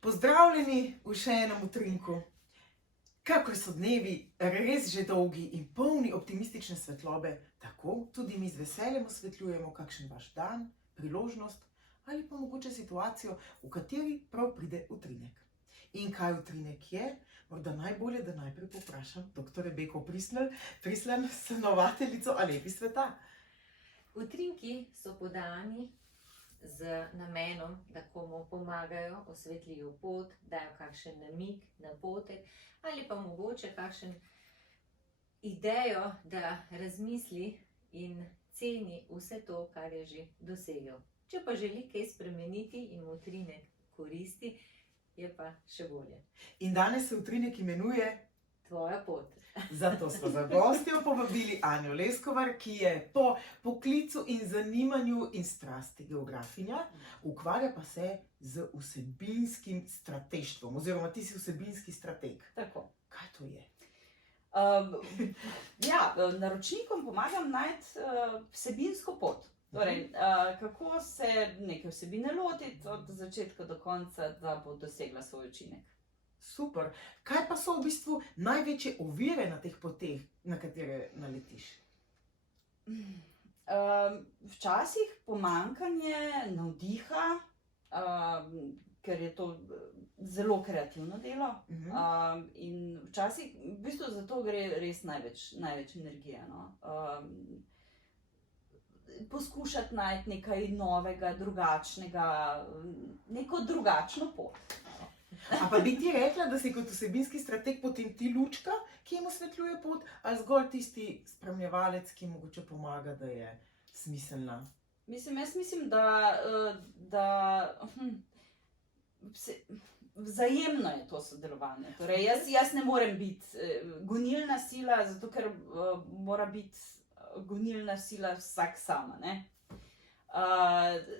Pozdravljeni v še enem utrinku. Kakor so dnevi res že dolgi in polni optimistične svetlobe, tako tudi mi z veseljem osvetljujemo kakšen vaš dan, priložnost ali pa mogoče situacijo, v kateri prav pride utrinek. In kaj utrinek je? Morda najbolje, da najprej poprašam dr. Rebeko Prislen, snovateljico Alepi sveta. Utrinki so podani z namenom, da komu pomagajo, osvetlijo pot, dajo kakšen namig, napotek ali pa mogoče kakšen idejo, da razmisli in ceni vse to, kar je že dosegel. Če pa želi kaj spremeniti in mu utrinek koristi, je pa še bolje. In danes se utrinek imenuje Tvoja pot. Zato smo za gostjo povabili Anjo Leskovar, ki je po poklicu in zanimanju in strasti geografinja, ukvarja pa se z vsebinskim strateškom, oziroma ti si vsebinski strateg. Tako. Kaj to je? Naročnikom pomagam najti vsebinsko pot. Torej, kako se neke vsebine lotiti od začetka do konca, da bo dosegla svoj učinek. Super. Kaj pa so v bistvu največje ovire na teh poteh, na katere naletiš? Včasih pomanjkanje navdiha, ker je to zelo kreativno delo. In včasih v bistvu za to gre res največ energije. No? Poskušati najti nekaj novega, drugačnega, neko drugačno pot. A pa bi ti rekla, da si kot vsebinski strateg potem ti lučka, ki jim osvetljuje pot, ali zgolj tisti spremljevalec, ki mogoče pomaga, da je smiselna? Jaz mislim, da vzajemno je to sodelovanje. Torej, jaz ne morem biti gonilna sila, zato ker mora biti gonilna sila vsak sama, ne?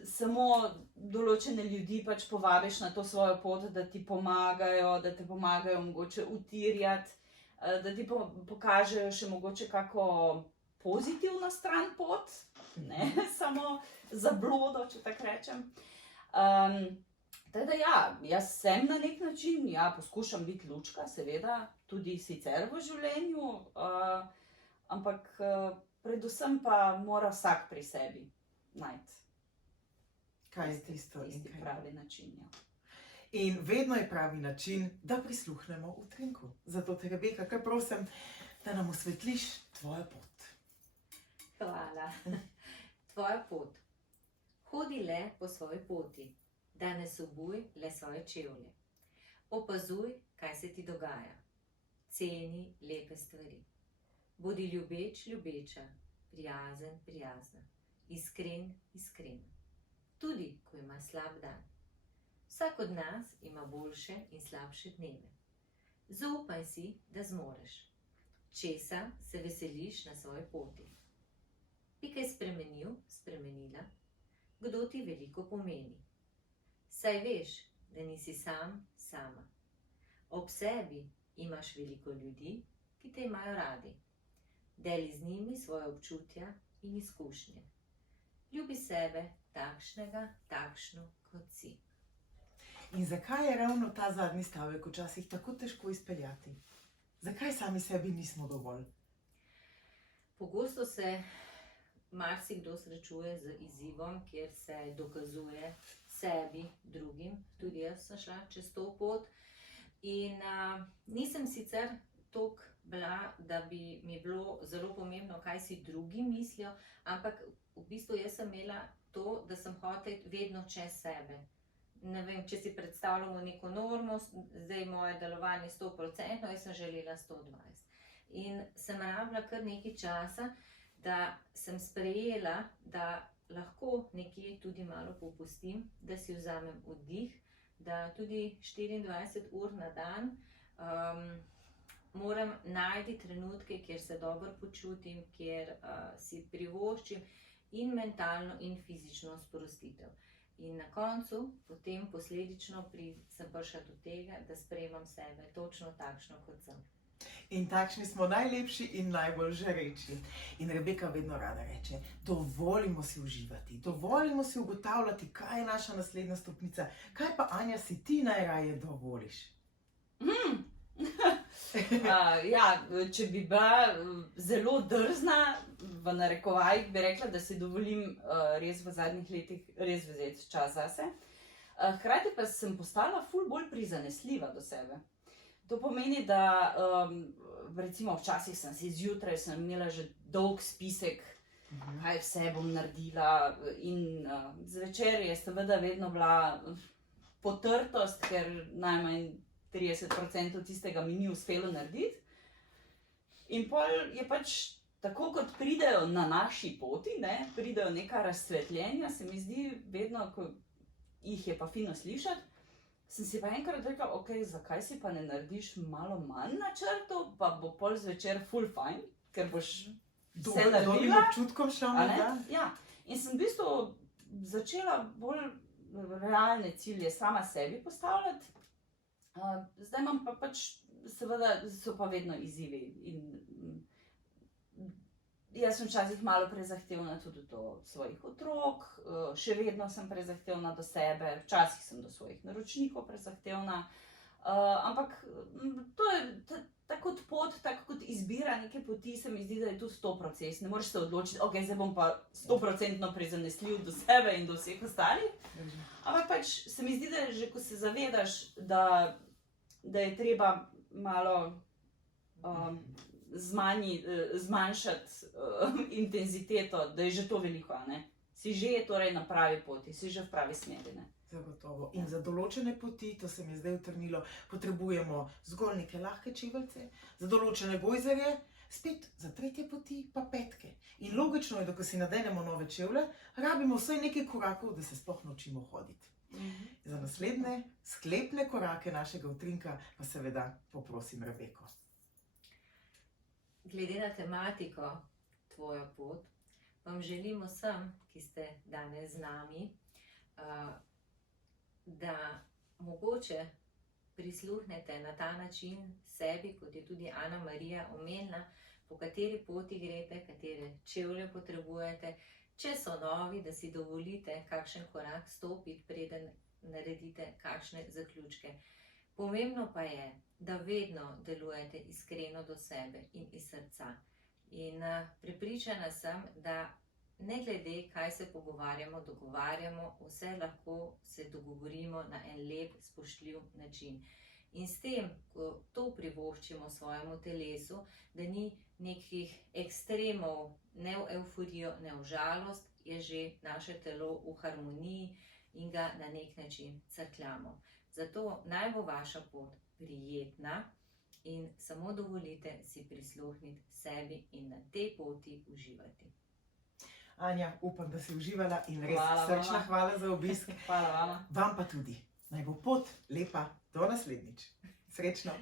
Samo določene ljudi pač povabiš na to svojo pot, da ti pomagajo, te mogoče utirjati, da ti pokažejo še mogoče kako pozitivno stran pot, ne samo zablodo, če tako rečem. Teda jaz sem na nek način, poskušam biti lučka, seveda, tudi sicer v življenju, ampak predvsem pa mora vsak pri sebi najti. Kaj je tisto? Tisti pravi način, ja. In vedno je pravi način, da prisluhnemo utrinku. Zato te, Rebeka, kar prosim, da nam osvetliš tvojo pot. Hvala. Tvoja pot. Hodi le po svoji poti, da ne sobuj le svoje čevlje. Opazuj, kaj se ti dogaja. Ceni lepe stvari. Bodi ljubeč, ljubeča, prijazen, prijazna, iskren, iskrena. Tudi, ko ima slab dan. Vsak od nas ima boljše in slabše dneve. Zaupaj si, da zmoreš. Česa se veseliš na svoji poti? Bi kaj spremenil, spremenila? Kdo ti veliko pomeni? Saj veš, da nisi sam, sama. Ob sebi imaš veliko ljudi, ki te imajo radi. Deli z njimi svoje občutja in izkušnje. Ljubi sebe takšnega, takšno, kot si. In zakaj je ravno ta zadnji stavek včasih tako težko izpeljati? Zakaj sami sebi nismo dovolj? Pogosto se marsikdo srečuje z izzivom, kjer se dokazuje sebi, drugim. Tudi jaz sem šla čez to pot. In nisem sicer toliko bila, da bi mi bilo zelo pomembno, kaj si drugi mislijo, ampak v bistvu jaz sem imela to, da sem hotela vedno čez sebe. Ne vem, če si predstavljamo neko normo, zdaj moje delovanje 100%, jaz sem želela 120. In sem rabila kar nekaj časa, da sem sprejela, da lahko nekje tudi malo popustim, da si vzamem oddih, da tudi 24 ur na dan moram najti trenutke, kjer se dobro počutim, kjer si privoščim in mentalno in fizično sprostitev. In na koncu, potem posledično sem prišla do tega, da sprejemam sebe točno takšno, kot sem. In takšni smo najlepši in najbolj žareči. In Rebeka vedno rada reče, dovolimo si uživati, dovolimo si ugotavljati, kaj je naša naslednja stopnica. Kaj pa, Anja, si ti najraje dovoliš? Ja, če bi bila zelo drzna, v narekovajih bi rekla, da si dovolim res v zadnjih letih res vzeti čas zase. Hkrati pa sem postala ful bolj prizanesljiva do sebe. To pomeni, da recimo včasih sem si zjutraj imela že dolg spisek, kaj vse bom naredila, in zvečer je seveda vedno bila potrtost, ker najmanj 30% tistega mi ni uspelo narediti. In pol je pač tako, kot pridejo na naši poti, ne, pridejo neka razsvetljenja, se mi zdi vedno, ko jih je pa fino slišati, sem si pa enkrat rekla, ok, zakaj si pa ne narediš malo manj načrtov, pa bo pol zvečer ful fajn, ker boš vse Dobrim naredila. občutkom šel A na ne? dan. Ja. In sem v bistvu začela bolj realne cilje sama sebi postavljati. Zdaj imam pa pač, seveda so pa vedno izzivi. In jaz sem včasih malo prezahtevna tudi do svojih otrok, še vedno sem prezahtevna do sebe, včasih sem do svojih naročnikov prezahtevna. Ampak to je tako kot pot, tako kot izbira neke poti, se mi zdi, da je tudi to proces. Ne moreš se odločiti, ok, zdaj bom pa 100% prizanesljiv do sebe in do vseh ostalih. Ampak pač se mi zdi, da že ko se zavedaš, da je treba malo zmanjšati intenziteto, da je že to veliko, a ne? Si že torej na pravi poti, si že v pravi smeri, ne? Zagotovo. In za določene poti, to se mi je zdaj utrnilo, potrebujemo zgolj neke lahke čeveljce, za določene gojzerje, spet za tretje poti pa petke. In logično je, da ko si nadenemo nove čevlje, rabimo vsaj nekaj korakov, da se sploh naučimo hoditi. Za naslednje sklepne korake našega utrinka pa seveda poprosim Rebeko. Glede na tematiko Tvoja pot, vam želim vsem, ki ste danes z nami, da mogoče prisluhnete na ta način sebi, kot je tudi Ana Marija omenila, po kateri poti greste, katere čevlje potrebujete. Če so novi, da si dovolite kakšen korak stopiti, preden naredite kakšne zaključke. Pomembno pa je, da vedno delujete iskreno do sebe in iz srca. In prepričana sem, da ne glede, kaj se pogovarjamo, dogovarjamo, vse lahko se dogovorimo na en lep, spoštljiv način. In s tem, ko to privoščimo svojemu telesu, da ni nekih ekstremov, ne v euforijo, ne v žalost, je že naše telo v harmoniji in ga na nek način crkljamo. Zato naj bo vaša pot prijetna in samo dovolite si prisluhniti sebi in na tej poti uživati. Anja, upam, da si uživala in res Hvala srčna vama. hvala za obisk. Hvala vama. Vam pa tudi. Naj bo pot lepa. Do naslednjič. Srečno.